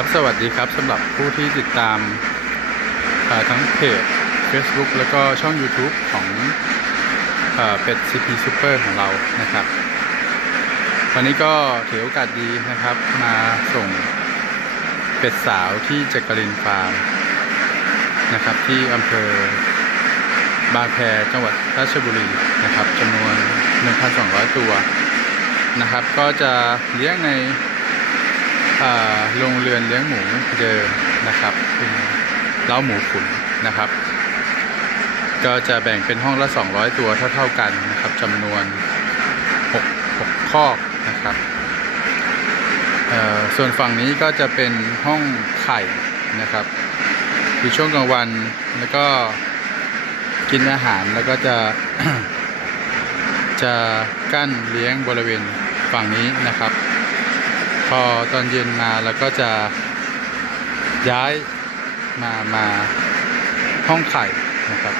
ครับสวัสดีครับสำหรับผู้ที่ติดตามทั้งเพจ Facebook แล้วก็ช่อง YouTube ของเป็ด CP Super ของเรานะครับ วันนี้ก็ถือโอกาสดีนะครับ มาส่งเป็ดสาวที่จักรินฟาร์มนะครับ ที่อำเภอบางแพจังหวัดราชบุรีนะครับจำนวน 1,200 ตัวนะครับ ก็จะเลี้ยงใน โรงเรือนเลี้ยงหมูเดิมนะครับเป็นเล้าหมูขุนนะครับ ก็จะแบ่งเป็นห้องละ 200 ตัวเท่าๆกันนะครับจำนวน 6 6คอกนะครับส่วนฝั่งนี้ก็จะเป็นห้องไข่นะครับคือช่วงกลางวันแล้วก็กินอาหารแล้วก็จะจะกั้นเลี้ยงบริเวณฝั่งนี้นะครับ พอตอนเย็นมาแล้วก็จะย้ายมามาห้องไข่นะครับ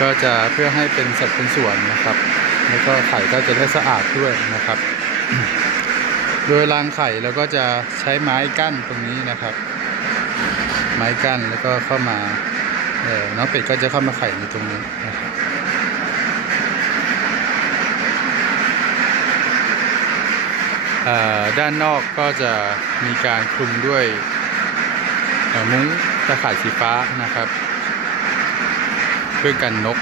ก็จะเพื่อให้เป็นสัดเป็นส่วนนะครับ แล้วก็ไข่ก็จะได้สะอาดด้วยนะครับ โดยรางไข่เราก็จะใช้ไม้กั้นตรงนี้นะครับ ไม้กั้นแล้วก็เข้ามาเออน้องเป็ดก็จะเข้ามาไข่ในตรงนี้นะครับ เอ่อ ด้านนอกก็จะมีการคลุมด้วยมุ้งตะข่ายสีฟ้านะครับ เพื่อกันนก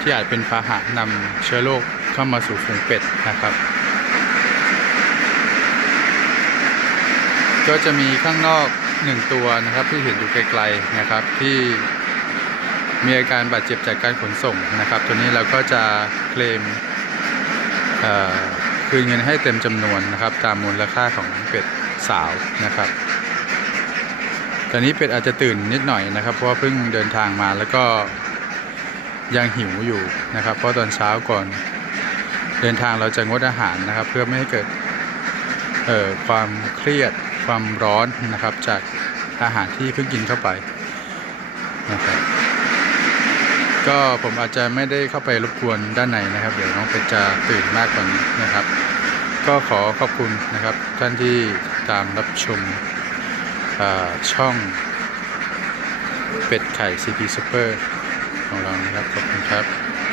ที่อาจเป็นพาหะนำเชื้อโรคเข้ามาสู่ฝูงเป็ดนะครับ ก็จะมีข้างนอกหนึ่งตัวนะครับที่เห็นอยู่ไกลๆนะครับที่มีอาการบาดเจ็บจากการขนส่งนะครับ ตัวนี้เราก็จะเคลมเอ่อ คืนเงินให้เต็มจำนวนนะครับ ตามมูลค่าของเป็ดสาวนะครับตอนนี้เป็ดอาจจะตื่นนิดหน่อยนะครับ เพราะว่าเพิ่งเดินทางมาแล้วก็ยังหิวอยู่นะครับ เพราะตอนเช้าก่อนเดินทางเราจะงดอาหารนะครับ เพื่อไม่ให้เกิดเอ่อความเครียดความร้อนนะครับ จากอาหารที่เพิ่งกินเข้าไปนะครับ ก็ผมอาจจะไม่ได้เข้าไปรบกวนด้านในนะครับ เดี๋ยวน้องเป็ดจะตื่นมากกว่านี้นะครับ ก็ขอขอบคุณนะครับ ท่านที่ตามรับชมช่องเป็ดไข่ซีดีซูเปอร์ของเรานะครับ ขอบคุณครับ